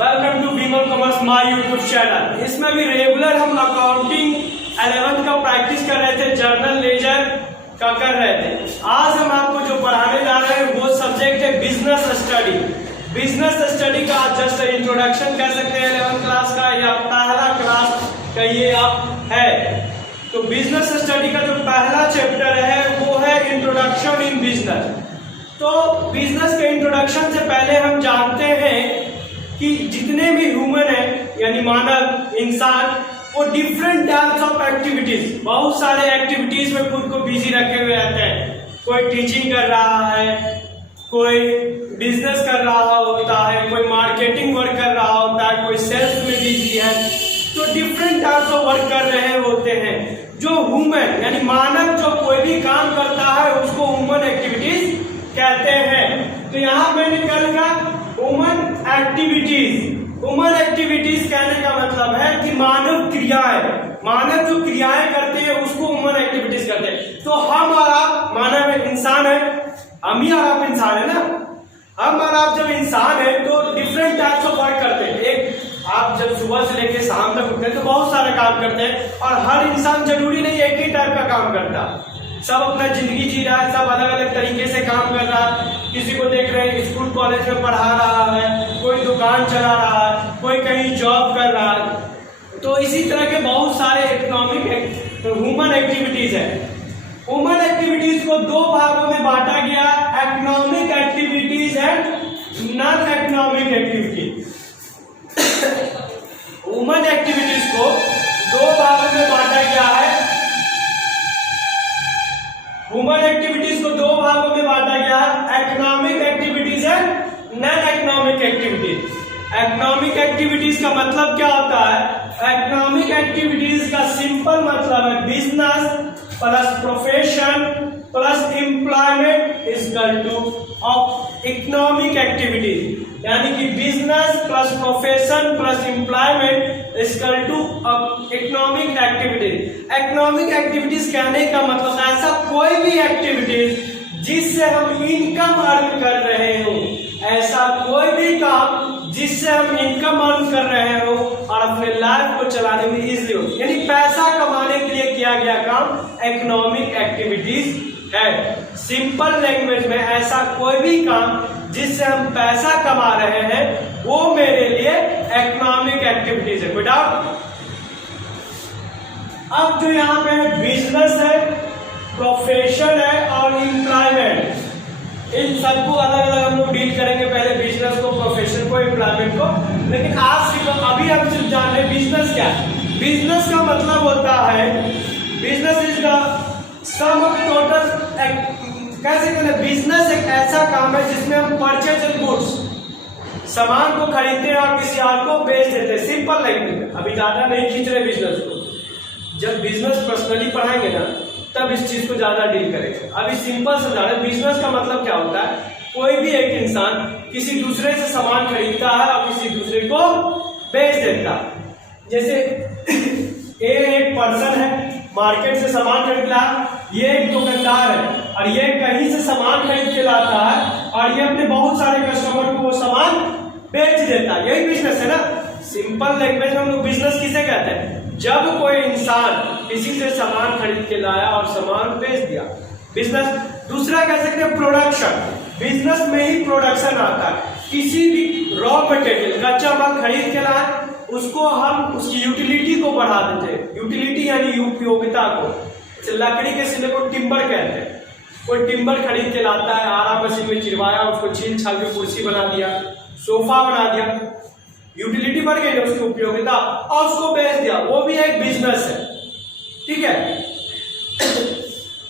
Welcome to Vimal commerce my YouTube channel. इसमें भी regular हम अकाउंटिंग 11th का प्रैक्टिस कर रहे थे, जर्नल लेजर का कर रहे थे। आज हम आपको जो पढ़ाने जा रहे हैं वो सब्जेक्ट है बिजनेस स्टडी। बिजनेस स्टडी का जस्ट इंट्रोडक्शन कह सकते हैं 11th क्लास का या पहला क्लास का ये आप है। तो बिजनेस स्टडी का जो पहला चैप्टर है वो है इंट्रोडक्शन इन बिजनेस। तो बिजनेस के इंट्रोडक्शन से पहले हम जानते हैं कि जितने भी ह्यूमन है यानी मानव इंसान वो डिफरेंट टाइप्स ऑफ एक्टिविटीज, बहुत सारे एक्टिविटीज में खुद को बिजी रखे हुए रहते हैं। कोई टीचिंग कर रहा है, कोई बिजनेस कर रहा होता है, कोई मार्केटिंग वर्क कर रहा होता है, कोई सेल्स में बिजी है। तो डिफरेंट टाइप्स ऑफ वर्क कर रहे होते हैं। जो ह्यूमन यानी मानव जो कोई भी काम करता है उसको ह्यूमन एक्टिविटीज कहते हैं। तो यहाँ मैंने कल का ह्यूमन एक्टिविटीज, ह्यूमन एक्टिविटीज कहने का मतलब है कि मानव क्रियाएं, मानव जो क्रियाएं करते हैं उसको ह्यूमन एक्टिविटीज कहते हैं। तो हम और आप मानव इंसान है, हम ही और आप इंसान है ना। हम और आप जब इंसान है तो डिफरेंट टाइप्स ऑफ वर्क करते हैं। एक आप जब सुबह से लेकर शाम तक उठते हैं तो बहुत सारे काम करते हैं और हर इंसान जरूरी नहीं एक ही टाइप का काम करता। सब अपना जिंदगी जी रहा है, सब अलग अलग तरीके से काम कर रहा है। किसी को देख रहे हैं स्कूल कॉलेज में पढ़ा रहा है, कोई दुकान चला रहा है, कोई कहीं जॉब कर रहा है। तो इसी तरह के बहुत सारे इकोनॉमिक ह्यूमन एक्टिविटीज है। ह्यूमन एक्टिविटीज को दो भागों में बांटा गया, economic activities and non economic activities. Human activities को दो भागों में बांटा गया है। ह्यूमन एक्टिविटीज को दो भागों में बांटा गया है, economic activities and non economic activities. Economic activities का मतलब क्या होता है? इकोनॉमिक एक्टिविटीज का सिंपल मतलब है business plus profession plus employment is equal to of economic activities. यानी कि business plus profession plus employment is equal to economic activities. Economic activities कहने का मतलब ऐसा कोई भी एक्टिविटीज जिससे हम इनकम अर्न कर रहे हो, ऐसा कोई भी काम जिससे हम इनकम अर्न कर रहे हो और अपने लाइफ को चलाने में इजीली हो, यानी पैसा कमाने के लिए किया गया काम इकोनॉमिक एक्टिविटीज है। सिंपल लैंग्वेज में ऐसा कोई भी काम जिससे हम पैसा कमा रहे हैं वो मेरे लिए इकोनॉमिक एक्टिविटीज है। कोई डाउट? अब जो यहाँ पे बिजनेस है, प्रोफेशन है और एम्प्लॉयमेंट, इन सबको अलग अलग हम लोग डील करेंगे। पहले बिजनेस को, प्रोफेशन को, एम्प्लॉयमेंट को। लेकिन आज सिर्फ अभी हम सिर्फ जान रहे बिजनेस क्या है। बिजनेस का मतलब होता है business is the sum of total, कैसे कहते, बिजनेस एक ऐसा काम है जिसमें हम परचेज एंड गुड्स, सामान को खरीदते हैं और किसी और को बेच देते हैं। सिंपल लैंग्वेज, अभी ज्यादा नहीं खींच रहे बिजनेस को। जब बिजनेस पर्सनली पढ़ाएंगे ना तब इस चीज को ज्यादा डील करेंगे। अभी सिंपल समझा रहे बिजनेस का मतलब क्या होता है। कोई भी एक इंसान किसी दूसरे से सामान खरीदता है और किसी दूसरे को बेच देता है। जैसे एक पर्सन है, मार्केट से सामान खरीद रहा, ये एक दुकानदार है और ये कहीं से सामान खरीद के लाता है और ये अपने बहुत सारे कस्टमर को वो सामान बेच देता है। यही बिजनेस है ना। सिंपल लैंग्वेज में हम लोग बिजनेस किसे कहते हैं? जब कोई इंसान किसी से सामान खरीद के लाया और सामान बेच दिया, बिजनेस। दूसरा कह सकते हैं प्रोडक्शन। बिजनेस में ही प्रोडक्शन आता है। किसी भी रॉ मटेरियल, कच्चा माल खरीद के लाए, उसको हम उसकी यूटिलिटी को बढ़ा देते हैं। यूटिलिटी यानी उपयोगिता को। लकड़ी के सिले को टिम्बर कहते हैं। कोई टिम्बर खरीद के लाता है, आरा मशीन में चिरवाया, उसको छील छाल के कुर्सी बना दिया, सोफा बना दिया, यूटिलिटी बढ़ गई, उसकी उपयोगिता, और उसको बेच दिया, वो भी एक बिजनेस है। ठीक है।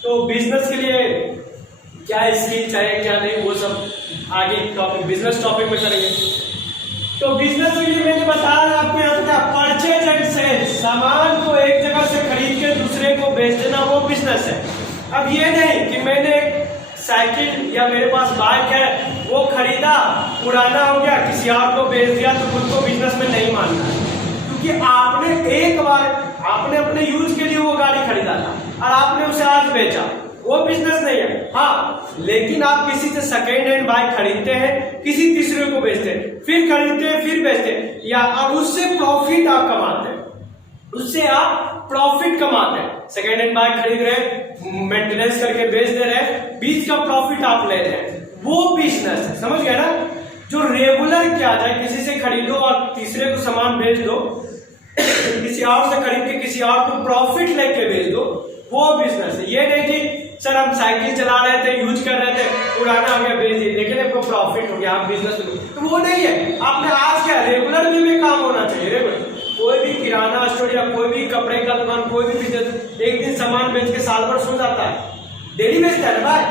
तो बिजनेस के लिए क्या स्किल चाहिए क्या नहीं वो सब आगे टॉपिक, बिजनेस टॉपिक में करेंगे। तो बिजनेस के लिए मैंने बताया आपको यहाँ पे परचेज एंड सेल, सामान को एक जगह से खरीद के दूसरे को बेच देना, वो बिजनेस है। अब ये नहीं कि मैंने साइकिल या मेरे पास बाइक है वो खरीदा, पुराना हो गया, किसी और को बेच दिया, तो खुद को बिजनेस में नहीं मानना है। क्योंकि आपने एक बार आपने अपने यूज के लिए वो गाड़ी खरीदा था और आपने उसे आज बेचा, वो बिजनेस नहीं है। हाँ, लेकिन आप किसी से सेकेंड हैंड बाइक खरीदते हैं, किसी तीसरे को बेचते हैं, फिर खरीदते हैं, फिर बेचते हैं, या और उससे प्रॉफिट आप कमाते हैं, उससे आप प्रॉफिट कमाते हैं। सेकेंड हैंड बाइक खरीद रहे हैं, मेंटेनेंस करके बेच दे रहे हैं, बीच का प्रॉफिट आप ले रहे हैं, वो बिजनेस है। समझ गए ना? जो रेगुलर क्या जाए, किसी से खरीदो और तीसरे को सामान बेच दो, किसी और से खरीद के किसी और को प्रॉफिट लेके बेच दो, वो बिजनेस है। ये नहीं कि सर हम साइकिल चला रहे थे, यूज कर रहे थे, पुराना हो गया बेच दिए, देखे आपको प्रॉफिट हो गया, आप बिजनेस, तो वो नहीं है। आपने आज क्या रेगुलर वे में काम होना चाहिए। रेगुलर कोई भी किराना स्टोर या कोई भी कपड़े का दुकान, कोई भी बिजनेस एक दिन सामान बेच के साल भर सो जाता है, डेली बेचता है ना भाई,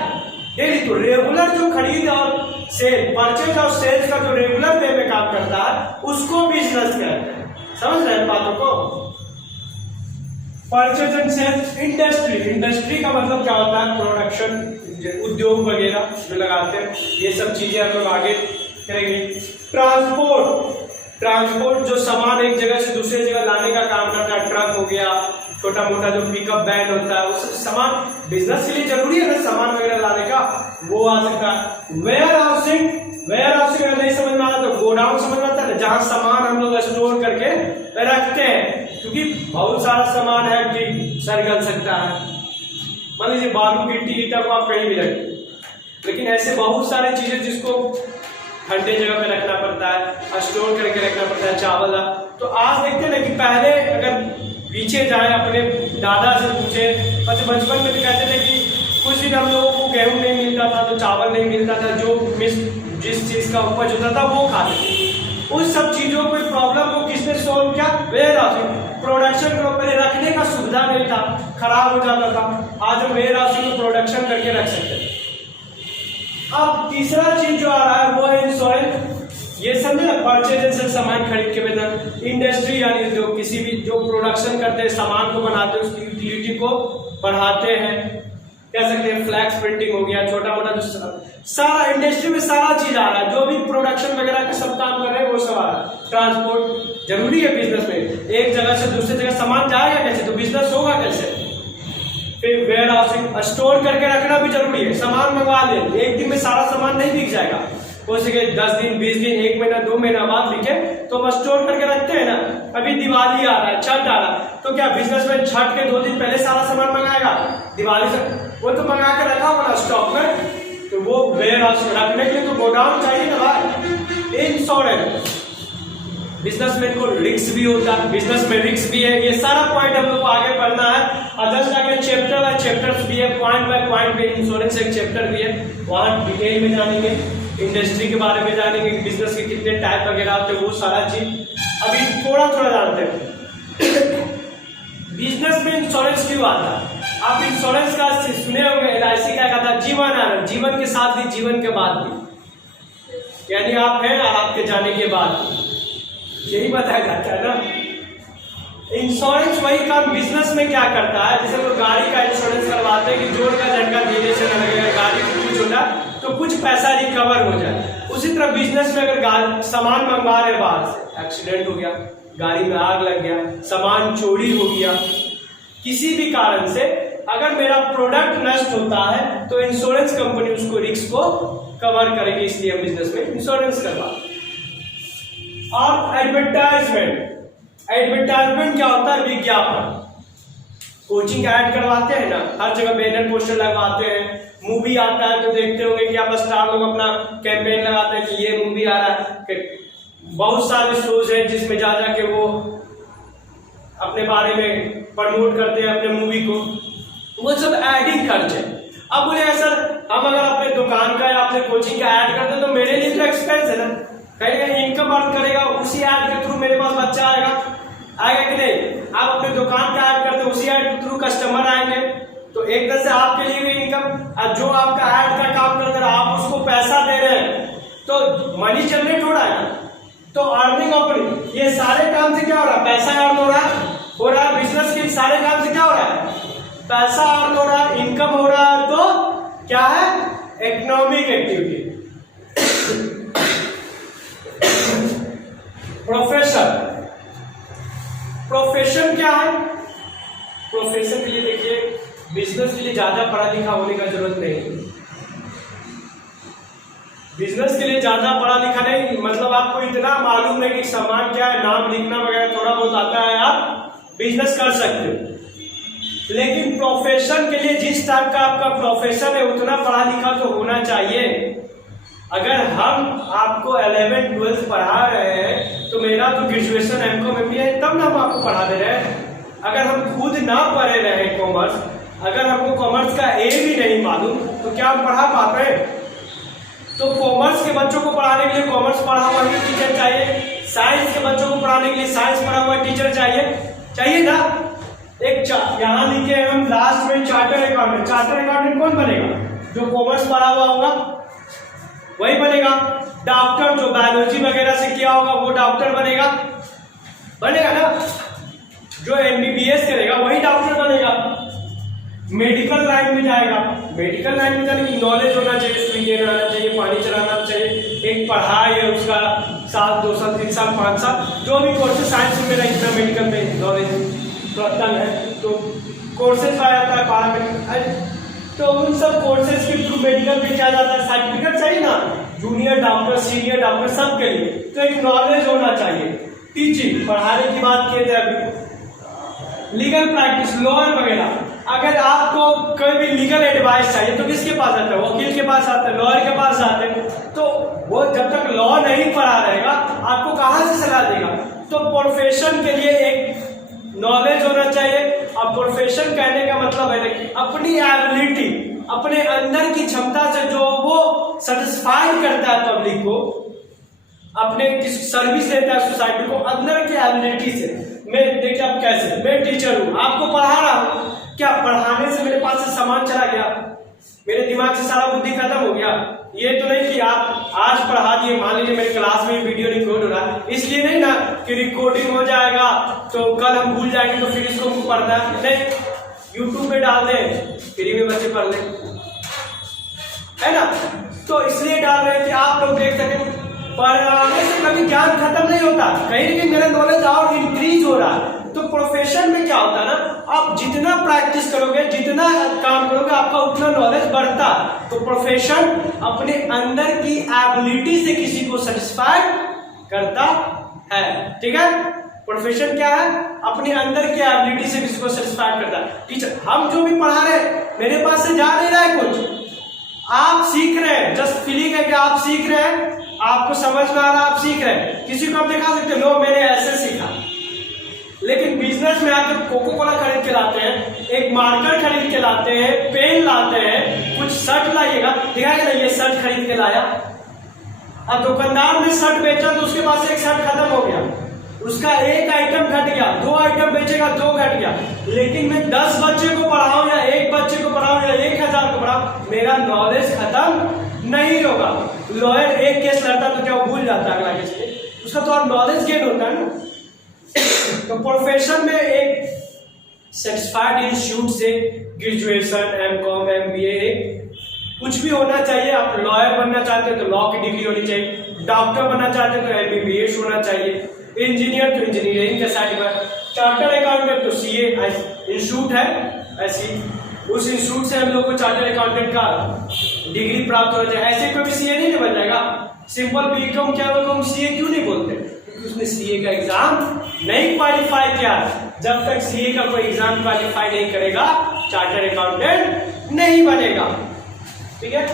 डेली। तो रेगुलर जो खरीद और सेल, परचेज और सेल्स का जो रेगुलर वे में काम करता है, उसको बिजनेस कहते हैं। समझ रहे हैं बातों को? Purchase and sales. Industry, industry का मतलब क्या होता है? प्रोडक्शन, उद्योग वगैरह जो लगाते हैं, ये सब चीजें हम लोग आगे करेंगे। ट्रांसपोर्ट, ट्रांसपोर्ट जो सामान एक जगह से दूसरी जगह लाने का काम करता है, ट्रक हो गया, छोटा मोटा जो पिकअप वैन होता है, वो सब सामान बिजनेस के लिए जरूरी है ना, सामान वगैरह लाने का, वो आ सकता है। वेयर हाउसिंग, वेयर हाउसिंग अगर नहीं समझ में आता तो गोडाउन समझ में आता है, जहां सामान हम लोग स्टोर करके रखते हैं, क्योंकि बहुत सारा सामान है कि सर गल सकता है। मान लीजिए बालू, गिट्टी, ईटा को आप कहीं भी रखें, लेकिन ऐसे बहुत सारी चीजें जिसको ठंडे जगह पे रखना पड़ता है, स्टोर करके रखना पड़ता है, चावल। तो आज देखते हैं ना कि पहले अगर पीछे जाए, अपने दादा से पूछे, बचपन में तो कहते थे कि कुछ दिन हम लोगों को गेहूं नहीं मिलता था, तो चावल नहीं मिलता था, जो जिस चीज का उपज होता था वो खाते थे। उस सब चीजों को, प्रॉब्लम को किसने सोल्व किया? Where housing. प्रोडक्शन को पहले रखने का सुविधा नहीं था, खराब हो जाता था, आज हम वेयर हाउसिंग में प्रोडक्शन करके रख सकते हैं। अब तीसरा चीज जो आ रहा है वो है इंश्योरेंस। ये समझे ना, परचेज एंड सेल, सामान खरीद के बेचना। इंडस्ट्री यानी जो किसी भी जो प्रोडक्शन करते हैं, सामान को बनाते हैं, उसकी यूटिलिटी को बढ़ाते हैं, कह सकते हैं फ्लैक्स प्रिंटिंग हो गया, छोटा मोटा जो सारा इंडस्ट्री में सारा चीज आ रहा है, जो भी प्रोडक्शन वगैरह का सब काम कर रहे हैं वो सब आ रहा है। ट्रांसपोर्ट जरूरी है बिजनेस में, एक जगह से दूसरी जगह सामान जाएगा कैसे, तो बिजनेस होगा कैसे? फिर वेयर हाउसिंग, स्टोर करके रखना भी जरूरी है। सामान मंगवा ले, एक दिन में सारा सामान नहीं बिक जाएगा, हो सके 10 दिन, 20 दिन, 1 महीना, 2 महीना बाद बिके, तो हम स्टोर करके रखते हैं ना। अभी दिवाली आ रहा है, छठ आ रहा है, तो क्या बिजनेस में छठ के 2 दिन पहले सारा सामान मंगाएगा? दिवाली से वो तो मंगा के रखा होगा स्टॉक में, तो वो वेयर हाउस रखने के लिए तो गोडाउन चाहिए ना भाई। इंश्योरेंस, बिजनेसमैन को रिस्क भी होता है, बिजनेस में रिस्क भी है। ये सारा पॉइंट हम लोग को आगे पढ़ना है, और जस्ट आगे चैप्टर बाय चैप्टर्स भी है, पॉइंट बाय पॉइंट भी। इंश्योरेंस एक चैप्टर भी है, वहां डिटेल में जानेंगे, इंडस्ट्री के बारे में जानेंगे, बिजनेस के कितने टाइप वगैरह होते हैं, वो सारा चीज अभी थोड़ा थोड़ा जानते हैं। बिजनेस में इंश्योरेंस क्यों आता है? आप इंश्योरेंस का सुने होंगे, LIC क्या कहता है? जीवन आनंद, जीवन के साथ भी, जीवन के बाद भी, यानी आप हैं और आपके जाने के बाद, यही बताया जाता है ना। इंश्योरेंस वही काम बिजनेस में क्या करता है, जैसे लोग गाड़ी का इंश्योरेंस करवाते हैं कि जोड़ का झटका देने से न लगेगा, गाड़ी को कुछ होता तो कुछ पैसा रिकवर हो जाए। उसी तरह बिजनेस में अगर सामान मंगवा रहे बाहर से, एक्सीडेंट हो गया, गाड़ी में आग लग गया, सामान चोरी हो गया, किसी भी कारण से अगर मेरा प्रोडक्ट नष्ट होता है, तो इंश्योरेंस कंपनी उसको रिस्क को कवर करेगी, इसलिए हम बिजनेस में इंश्योरेंस करवाते हैं। और एडवर्टाइजमेंट, एडवर्टाइजमेंट क्या होता है? विज्ञापन। कोचिंग ऐड करवाते हैं ना, हर जगह बैनर पोस्टर लगवाते हैं, मूवी आता है तो देखते होंगे कि आप स्टार लोग अपना कैंपेन लगाते हैं कि ये मूवी आ रहा है। बहुत सारे शोज हैं जिसमें जा जाके वो अपने बारे में प्रमोट करते हैं अपने मूवी को, वो सब एडिंग खर्च है। अब बोले सर हम अगर अपने दुकान का या अपने कोचिंग का ऐड करते हैं तो मेरे लिए तो एक्सपेंस है ना, कहीं इनकम अर्न करेगा, उसी ऐड के थ्रू मेरे पास बच्चा आएगा कि नहीं? आप अपने दुकान का ऐड करते, उसी ऐड के थ्रू कस्टमर आएंगे, तो एक तरह से आपके लिए भी इनकम। और जो आपका ऐड का काम करते रहे, आप उसको पैसा दे रहे हैं, तो मनी जनरेट हो रहा है ना, तो अर्निंग अपनी, ये सारे काम से क्या हो रहा है? पैसा अर्न हो रहा है बिजनेस के सारे काम से क्या हो रहा है? पैसा अर्न हो रहा है, इनकम हो रहा है, तो क्या है? Economic activity. प्रोफेशन, प्रोफेशन क्या है? प्रोफेशन के लिए देखिए बिजनेस के लिए ज्यादा पढ़ा लिखा होने का जरूरत नहीं। बिजनेस के लिए ज्यादा पढ़ा लिखा नहीं मतलब आपको इतना मालूम नहीं कि सामान क्या है, नाम लिखना वगैरह थोड़ा बहुत आता है, आप बिजनेस कर सकते हो। लेकिन प्रोफेशन के लिए जिस टाइप का आपका प्रोफेशन है उतना पढ़ा लिखा तो होना चाहिए। अगर हम आपको 11th 12th पढ़ा रहे हैं तो मेरा तो ग्रेजुएशन एमकॉम एमबीए है, तब ना हम आपको पढ़ा दे रहे हैं। अगर हम खुद ना पढ़े रहे कॉमर्स, अगर हमको कॉमर्स का ए भी नहीं मालूम तो क्या हम पढ़ा पाते हैं? तो कॉमर्स के बच्चों को पढ़ाने के लिए कॉमर्स पढ़ा हुआ ही टीचर चाहिए, साइंस के बच्चों को पढ़ाने के लिए साइंस पढ़ा हुआ टीचर चाहिए ना। एक यहाँ लिखे हम लास्ट में चार्टर अकाउंटेंट। चार्टर अकाउंटेंट कौन बनेगा? जो कॉमर्स पढ़ा हुआ होगा वही बनेगा। डॉक्टर जो बायोलॉजी वगैरह से किया होगा वो डॉक्टर बनेगा ना। जो एमबीबीएस करेगा वही डॉक्टर बनेगा। मेडिकल लाइन में जाएगा, मेडिकल लाइन में जाने की नॉलेज होना चाहिए, सुई देना आना चाहिए, पानी चलाना चाहिए, एक पढ़ाई है उसका 1 2 साल 3 साल 5 साल जो भी कोर्सेज साइंस में इतना मेडिकल में नॉलेज तंग है तो कोर्सेज आ जाता है पैरामेडिकल, तो उन सब कोर्सेज के थ्रू मेडिकल में क्या जाता है, सर्टिफिकेट चाहिए ना, जूनियर डॉक्टर सीनियर डॉक्टर सबके लिए। तो एक नॉलेज होना चाहिए। टीचिंग पढ़ाने की बात किए थे अभी, लीगल प्रैक्टिस लॉयर वगैरह। अगर आपको कोई भी लीगल एडवाइस चाहिए तो किसके पास आते हैं? वकील के पास आते हैं, लॉयर के पास आते हैं। तो वो जब तक लॉ नहीं पढ़ा रहेगा आपको कहाँ से सलाह देगा? तो प्रोफेशन के लिए एक नॉलेज होना चाहिए। अब प्रोफेशन कहने का मतलब है कि अपनी एबिलिटी, अपने अंदर की क्षमता से जो वो सेटिस्फाइड करता है पब्लिक को, अपने किस सर्विस देता है सोसाइटी को अंदर की एबिलिटी से। मैं देखिए आप कैसे, मैं टीचर हूँ, आपको पढ़ा रहा हूँ, क्या पढ़ाने से मेरे पास से सामान चला गया, मेरे दिमाग से सारा बुद्धि खत्म हो गया? ये तो नहीं कि आप आज पढ़ा दिए, मान लीजिए मेरे क्लास में वीडियो रिकॉर्ड हो रहा है, इसलिए नहीं ना कि रिकॉर्डिंग हो जाएगा तो कल हम भूल जाएंगे तो फिर इसको पढ़ना नहीं, यूट्यूब पे डाल दें, फ्री में बच्चे पढ़ लें, है ना। तो इसलिए डाल रहे हैं कि आप लोग देख सकें। पढ़ाने से कभी ज्ञान खत्म नहीं होता, कहीं ना कहीं मेरा नॉलेज और इंक्रीज हो रहा है। तो प्रोफेशन में क्या होता है ना, आप जितना प्रैक्टिस करोगे, जितना काम करोगे, आपका उतना नॉलेज बढ़ता। तो प्रोफेशन अपने अंदर की एबिलिटी से किसी को सेटिस्फाइड करता है, ठीक है। प्रोफेशन क्या है? अपने अंदर की एबिलिटी से किसी को सेटिस्फाइड करता है। टीचर हम जो भी पढ़ा रहे हैं मेरे पास से जा नहीं रहा है कुछ, आप सीख रहे हैं, जस्ट फीलिंग है कि आप सीख रहे हैं, आपको समझ में आ रहा है, आप सीख रहे हैं। किसी को आप दिखा सकते हो, लो मैंने ऐसे सीखा। लेकिन बिजनेस में आकर कोको कोला खरीद के लाते हैं, एक मार्कर खरीद के लाते हैं, पेन लाते हैं, कुछ शर्ट लाइएगा, दिखाएगा ना ये शर्ट खरीद के लाया। अब दुकानदार ने शर्ट बेचा तो उसके पास एक शर्ट खत्म हो गया, उसका एक आइटम घट गया, 2 आइटम बेचेगा 2 घट गया। लेकिन मैं 10 बच्चे को पढ़ाऊं या 1 बच्चे को पढ़ाऊं या 1000 को पढ़ाऊं, मेरा नॉलेज खत्म नहीं होगा। लॉयर एक केस लड़ता तो क्या वो भूल जाता है अगला केस, उसका तो और नॉलेज गेन होता है ना। तो प्रोफेशन में एक सेटिस्फाइड इंस्टीट्यूट से ग्रेजुएशन एमकॉम एमबीए कुछ भी होना चाहिए। आप लॉयर बनना चाहते हैं तो लॉ की डिग्री होनी चाहिए, डॉक्टर बनना चाहते हैं तो एमबीबीएस होना चाहिए, इंजीनियर तो इंजीनियरिंग का सर्टिफिकेट, चार्टर्ड अकाउंटेंट तो सीए इंस्टीट्यूट है ऐसी, उस इंस्टीट्यूट से हम लोग को चार्टर्ड अकाउंटेंट का डिग्री प्राप्त हो जाए। ऐसे कोई भी सीए नहीं बन जाएगा। सिंपल बीकॉम क्या होगा, हम सीए क्यों नहीं बोलते? क्योंकि उसने सीए का एग्जाम नहीं क्वालिफाई किया। जब तक सीए का कोई एग्जाम क्वालिफाई नहीं करेगा चार्टर्ड अकाउंटेंट नहीं बनेगा, ठीक है।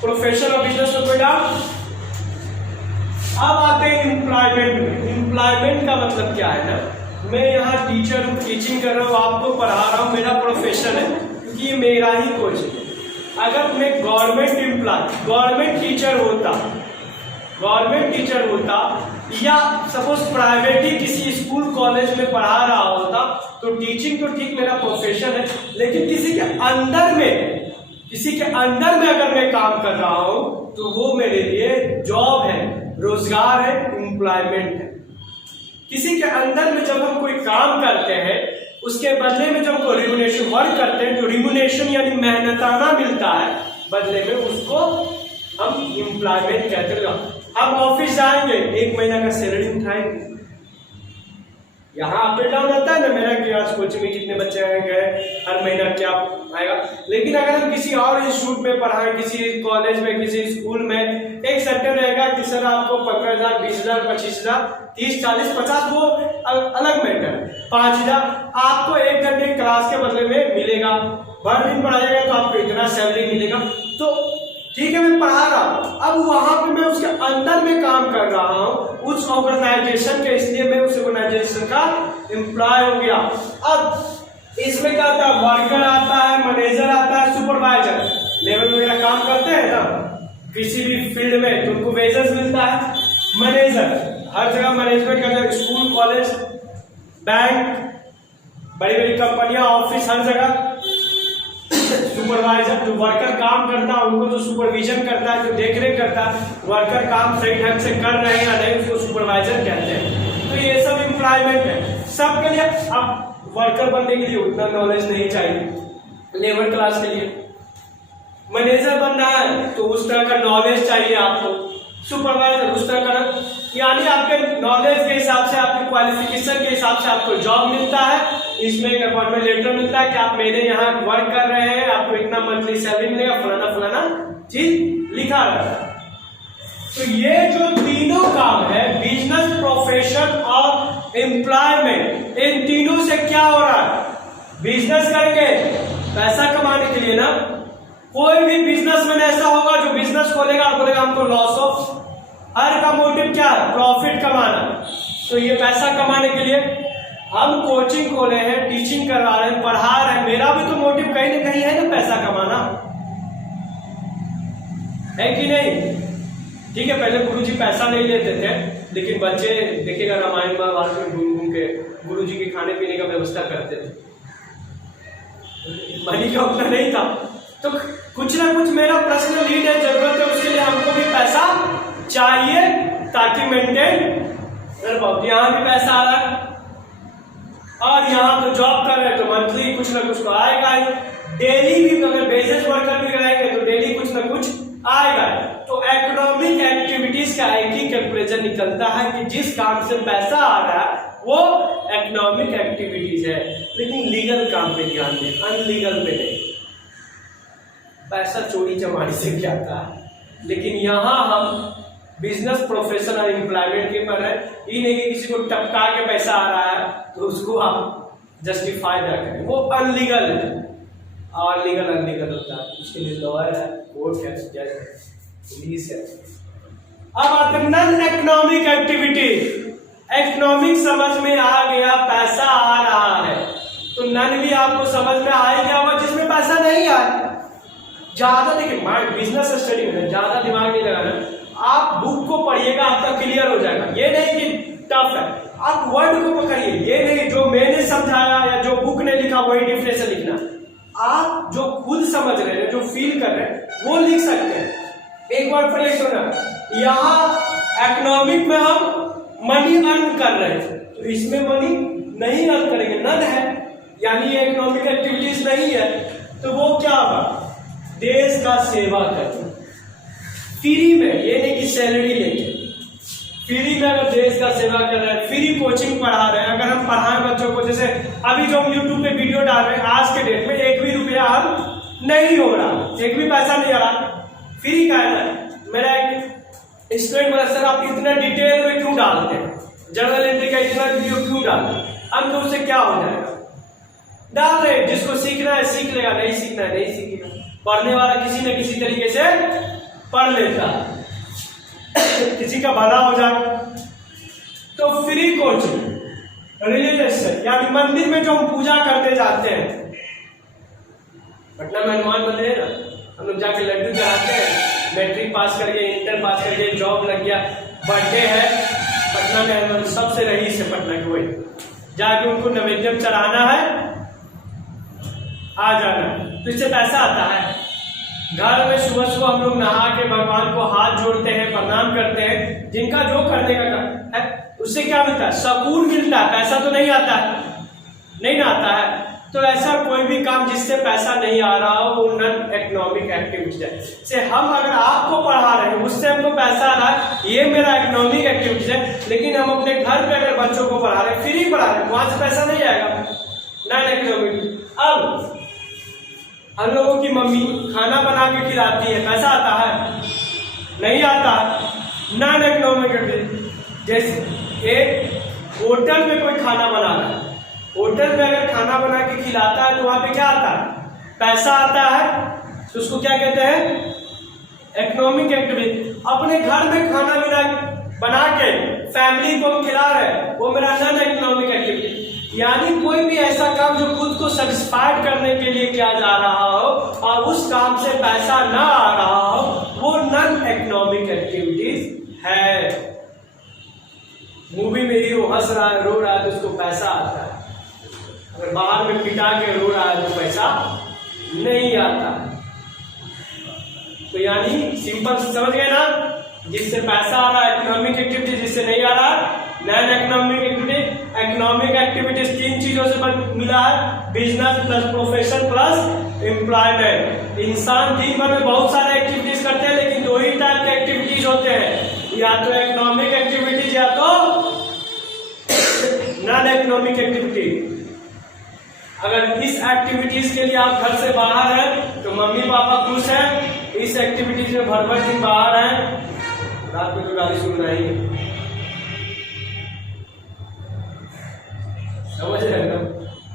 प्रोफेशन ऑफ बिजनेस में कोई डाउट? अब आते हैं एम्प्लॉयमेंट में। एम्प्लॉयमेंट का मतलब क्या है ना, मैं यहाँ टीचर हूँ, टीचिंग कर रहा हूँ, आपको पढ़ा रहा हूँ, मेरा प्रोफेशन है क्योंकि ये मेरा ही कोर्स है। अगर मैं गवर्नमेंट एम्प्लॉय, गवर्नमेंट टीचर होता या सपोज प्राइवेट ही किसी स्कूल कॉलेज में पढ़ा रहा होता तो टीचिंग तो ठीक मेरा प्रोफेशन है, लेकिन किसी के अंडर में अगर मैं काम कर रहा हूं तो वो मेरे लिए जॉब है, रोजगार है, एम्प्लॉयमेंट है। किसी के अंदर में जब हम कोई काम करते हैं उसके बदले में जब हमको रिम्यूनरेशन वर्क करते हैं, जो रिम्यूनरेशन यानी मेहनताना मिलता है बदले में, उसको हम एम्प्लॉयमेंट कहते हैं। हम ऑफिस जाएंगे, 1 महीना का सैलरी उठाएंगे, यहाँ अप एंड डाउन आता है ना मेरा कि आज कोचिंग में कितने बच्चे गए, हर महीना क्या आएगा। लेकिन अगर हम किसी और इंस्टीट्यूट में पढ़ाएं, किसी कॉलेज में, किसी स्कूल में, एक सर्टेन रहेगा कि सर आपको 15,000, 20,000, 25,000, 30, 40, 50, वो अलग मैटर, 5,000 आपको 1 घंटे क्लास के बदले में मिलेगा। भर दिन पढ़ाइएगा तो आपको इतना सैलरी मिलेगा। तो ठीक है, मैं पढ़ा रहा हूँ, अब वहां पे मैं उसके अंदर में काम कर रहा हूँ उस ऑर्गेनाइजेशन के, इसलिए मैं उस ऑर्गेनाइजेशन का एम्प्लॉय हो गया। अब इसमें क्या आता है, वर्कर आता है, मैनेजर आता है, सुपरवाइजर, लेवल वगैरह काम करते हैं ना किसी भी फील्ड में तो उनको वेजेस मिलता है। मैनेजर हर जगह मैनेजमेंट का, स्कूल, कॉलेज, बैंक, बड़ी बड़ी कंपनियां, ऑफिस, हर जगह। सुपरवाइजर जो वर्कर काम करता है उनको जो सुपरविजन करता है, जो देखरेख करता है वर्कर काम सही ढंग से कर रहे हैं या नहीं, उसको सुपरवाइजर कहते हैं। तो ये सब एम्प्लॉयमेंट है सबके लिए। अब वर्कर बनने के लिए उतना नॉलेज नहीं चाहिए लेबर क्लास के लिए। मैनेजर बनना है तो उस तरह का नॉलेज चाहिए आपको। सुपरवाइजर उस तरह का, यानी आपके नॉलेज के हिसाब से, आपके क्वालिफिकेशन के हिसाब से आपको जॉब मिलता है। इसमें एक अपॉइंटमेंट लेटर मिलता है कि आप मेरे यहाँ वर्क कर रहे हैं, आपको इतना मंथली सैलरी मिलेगा, फलाना फलाना चीज लिखा रहता है। तो ये जो तीनों काम है, बिजनेस, प्रोफेशन और एम्प्लॉयमेंट, इन तीनों से क्या हो रहा है, बिजनेस करेंगे पैसा कमाने के लिए ना। कोई भी बिजनेसमैन ऐसा होगा जो बिजनेस खोलेगा और बोलेगा हमको लॉस हो, हर का मोटिव क्या है, प्रॉफिट कमाना। तो ये पैसा कमाने के लिए हम कोचिंग खोले हैं, टीचिंग करवा रहे हैं, पढ़ा रहे हैं, मेरा भी तो मोटिव कहीं ना कहीं है ना, पैसा कमाना है कि नहीं। ठीक है, पहले गुरुजी पैसा नहीं लेते थे, लेकिन बच्चे देखिएगा रामायण महाभारत में घूम घूम के गुरुजी के खाने पीने का व्यवस्था करते थे। मनी का उतना नहीं था, तो कुछ ना कुछ मेरा पर्सनल नीड है, जरूरत है, उसके लिए हमको भी पैसा चाहिए ताकि मेंटेन। यहाँ भी पैसा आ रहा है और यहाँ तो जॉब कर रहे हैं तो मंथली कुछ ना कुछ तो आएगा ही। डेली भी अगर बेसिस वर्कर भी रहेंगे तो डेली कुछ ना कुछ आएगा। तो इकोनॉमिक एक्टिविटीज का एक ही कैलकुलेशन निकलता है कि जिस काम से पैसा आ रहा है वो इकोनॉमिक एक्टिविटीज है। लेकिन लीगल काम पे ध्यान दें, अनलीगल पे नहीं। पैसा चोरी चमारी से क्या आता है, लेकिन यहाँ हम बिजनेस, प्रोफेशन और एम्प्लॉयमेंट के पर है। ये नहीं कि किसी को टपका के पैसा आ रहा है तो उसको आप जस्टिफाई ना करें, वो अनलीगल है। और लीगल अनलीगल होता है, उसके लिए लॉयर है, कोर्ट है, जज है, पुलिस है। अब आते हैं नॉन इकोनॉमिक एक्टिविटी। इकोनॉमिक समझ में आ गया, पैसा आ रहा है, तो नन भी आपको समझ में आ ही गया होगा जिसमें पैसा नहीं आया। ज्यादा देखिए, बिजनेस स्टडी में ज्यादा दिमाग नहीं लगाना, आप बुक को पढ़िएगा आपका क्लियर हो जाएगा। ये नहीं कि टफ है, आप वर्ड को पकड़िए, ये नहीं जो मैंने समझाया या जो बुक ने लिखा वही डिफरेंस लिखना। आप जो खुद समझ रहे हैं, जो फील कर रहे हैं वो लिख सकते हैं। एक बार फिर सुना, यहाँ इकोनॉमिक में हम मनी अर्न कर रहे हैं, तो इसमें मनी नहीं अर्न करेंगे, नन है, यानी ये इकोनॉमिक एक्टिविटीज नहीं है। तो वो क्या होगा, देश का सेवा करना फ्री में, ये नहीं कि सैलरी लेके, फ्री में अगर देश का सेवा कर रहे हैं, फ्री कोचिंग पढ़ा रहे हैं। अगर हम पढ़ाएं बच्चों को, जैसे अभी जो हम यूट्यूब पे वीडियो डाल रहे हैं, आज के डेट में 1 भी रुपया हम नहीं हो रहा, 1 भी पैसा नहीं आ रहा, फ्री का है। मेरा एक स्टूडेंट बोला, सर आप इतना डिटेल में क्यों डालते हैं, जर्नल एंट्री का इतना वीडियो क्यों डालते हैं, हम तो उससे क्या हो जाएगा। डाल रहे, जिसको सीखना है सीख लेगा, नहीं सीखना है नहीं सीखेगा। पढ़ने वाला किसी न किसी तरीके से पढ़ लेता, किसी का भला हो जाए। तो फ्री कोचिंग, रिलीजियस यानी मंदिर में जो हम पूजा करते जाते हैं, पटना में हनुमान मंदिर है ना, हम लोग जाके लड्डू चढ़ाते हैं, मैट्रिक पास करके, इंटर पास करके जॉब लग गया, बर्थडे है पटना में, सबसे रईस है पटना के, वही जाके उनको नैवेद्य चढ़ाना है, आ जाना है। तो इससे पैसा आता है। घर में सुबह सुबह हम लोग नहा के भगवान को हाथ जोड़ते हैं, प्रणाम करते हैं, जिनका जो करने का है उससे क्या मिलता है, सुकून मिलता है। पैसा तो नहीं आता है, नहीं ना आता है, तो ऐसा कोई भी काम जिससे पैसा नहीं आ रहा हो वो नॉन इकोनॉमिक एक्टिविटीज है। से हम अगर आपको पढ़ा रहे हैं उससे हमको पैसा आ रहा है, ये मेरा इकोनॉमिक एक्टिविटीज है। लेकिन हम अपने घर पे अगर बच्चों को पढ़ा रहे हैं, फ्री पढ़ा रहे हैं, वहां से पैसा नहीं आएगा, नॉन इकोनॉमिक। अब हम लोगों की मम्मी खाना बना के खिलाती है, पैसा आता है? नहीं आता, नॉन इकोनॉमिक एक्टिविटी। जैसे एक होटल में कोई खाना बना रहा है, होटल में अगर खाना बना के खिलाता है तो वहां पे क्या आता है? पैसा आता है, तो उसको क्या कहते हैं? Economic activity. अपने घर में खाना बना के फैमिली को खिला रहे हैं, वो मेरा नॉन इकोनॉमिक एक्टिविटी। यानी कोई भी ऐसा काम जो खुद को सेटिस्फाइड करने के लिए किया जा रहा हो और उस काम से पैसा ना आ रहा हो, वो नॉन इकोनॉमिक एक्टिविटीज है। मूवी में हीरो हंस रहा है, रो रहा है, तो उसको पैसा आता है। अगर बाहर में पिटा के रो रहा है तो पैसा नहीं आता। तो यानी सिंपल समझ गए ना, जिससे पैसा आ रहा है इकोनॉमिक एक्टिविटी, जिससे नहीं आ रहा non economic activity. Economic activities 3 चीजों से मिला है, business plus profession plus employment. इंसान दिन भर में बहुत सारे एक्टिविटीज करते हैं, लेकिन 2 ही टाइप के एक्टिविटीज होते हैं, या तो इकोनॉमिक एक्टिविटीज या तो नॉन इकोनॉमिक एक्टिविटी। अगर इस एक्टिविटीज के लिए आप घर से बाहर हैं तो मम्मी पापा खुश हैं, इस एक्टिविटीज में भर दिन बाहर हैं, रात में तो गाली सुनना ही है, समझ रहे हैं ना।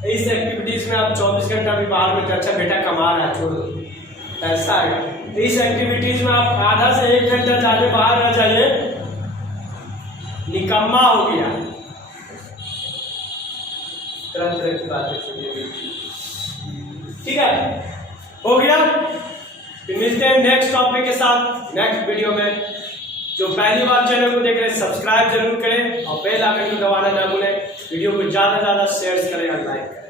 इस एक्टिविटीज में आप 24 घंटा भी बाहर में, अच्छा बेटा कमा रहा है, छोड़ दो, पैसा आएगा। तो इस एक्टिविटीज में आप आधा से 1 घंटा ज्यादा बाहर रह जाइए, निकम्मा हो गया। तरह तरह की बातें सुनिए, ठीक है, हो गया। फिर मिलते हैं नेक्स्ट टॉपिक के साथ नेक्स्ट वीडियो में। जो पहली बार चैनल को देख रहे हैं सब्सक्राइब जरूर करें और बेल आइकन को दबाना ना भूलें। वीडियो को ज्यादा से ज्यादा शेयर करें और लाइक करें।